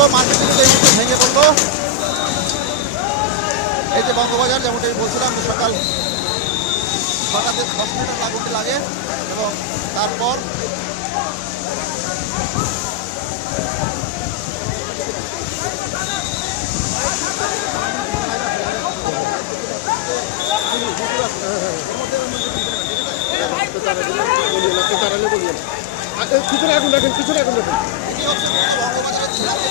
পুরো মার্কেট কিন্তু এই মুহূর্তে ভেঙে পড়ল এই যে বঙ্গবাজার যেমনটা আমি বলছিলাম সকাল সকালে দশ মিনিট লাগুতে লাগে এবং তারপর পিছনে আগুন রাখেন পিছনে আগুন রাখেন এটি হচ্ছে মূলত বঙ্গবাজারের ঝিলাপি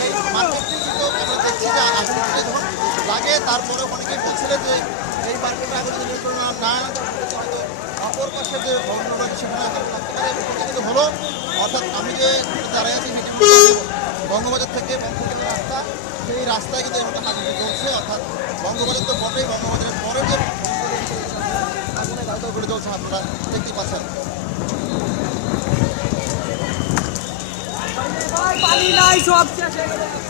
এই মার্কেটটি কিন্তু আমরা দেখছি যে আগুন থেকে যখন লাগে তারপরে অনেকেই বলছিলেন যে এই মার্কেটে যদি না না অপর পাশে যে ভবনগুলো সেখানে কিন্তু হলো। অর্থাৎ আমি যে দাঁড়িয়ে আছি মিটিং বঙ্গবাজার থেকে বঙ্গবাজার রাস্তা, সেই রাস্তায় কিন্তু এই মুহূর্তে চলছে অর্থাৎ বঙ্গবাজার তো বটেই, বঙ্গবাজারের পরে যে আগুনে দাউ করে চলছে আপনারা দেখতে পাচ্ছেন। নাই, সব শেষ হয়ে।